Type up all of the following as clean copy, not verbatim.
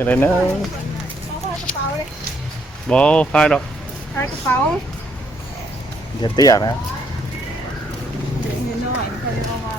เป็นไรเนอะบอพายดอกพายกระเป๋าอย่าเตี้ยนะเดี๋ยวนิดหน่อยมันก็จะเอามา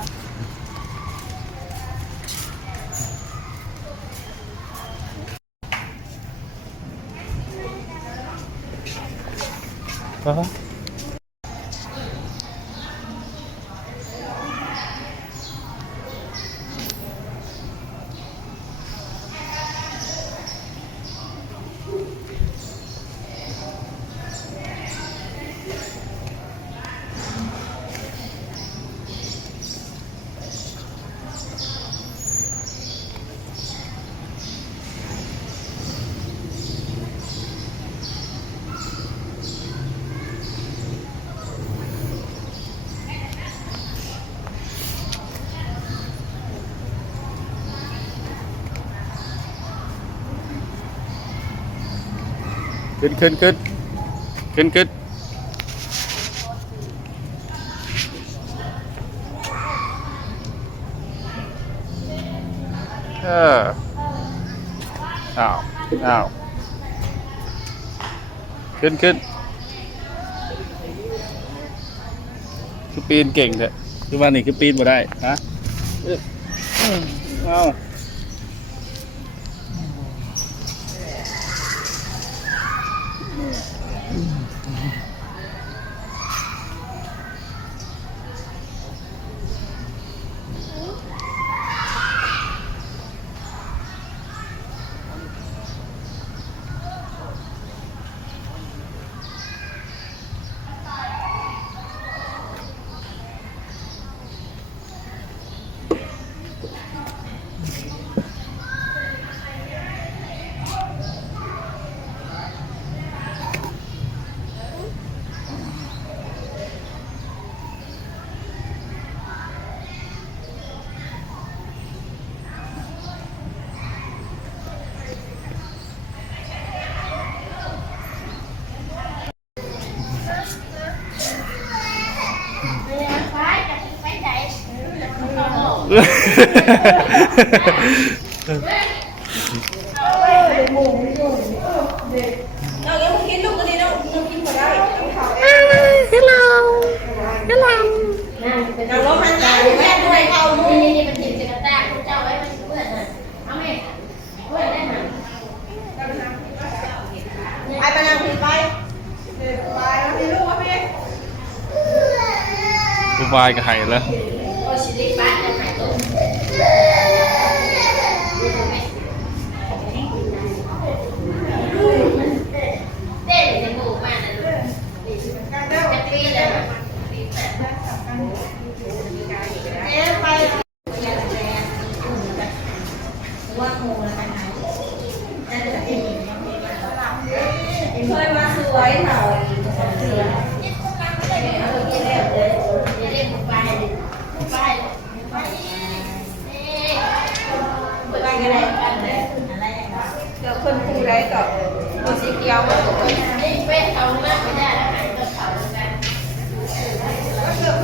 ขึ้นอ้าวขึ้นคือปีนเก่งเถอะคือว่านี่คือปีนมาได้ฮะเอาเรายังไม่กินลูกคนนี้เรากินมาได้ต้องเขาเอง Hello เราล้มหันหน้าแม่ด้วยเขาลูก นี่เป็นทีมเจกตาคุณเจ้าไว้เป็นเพื่อนนะเอาไหมเพื่อนได้ไหม ไปนั่งผิดไปไปแล้วพี่ลูกวะพี่ กูวายกับไห่แล้ว โอ้ชิลิบ้านจะหายตัวเต้นในหมู่บ้านนะลูกจะปีเลย ไปว่าโมแล้วกันนะเคยมาสวยเถอะเสือไปกันเลยเดี๋ยวคนปูได้กับตัวสีเขียวมาตัวนี้ นี่เป็นเขามากไม่ได้แล้วหายตัวเขาเหมือนกัน ก็เกือบ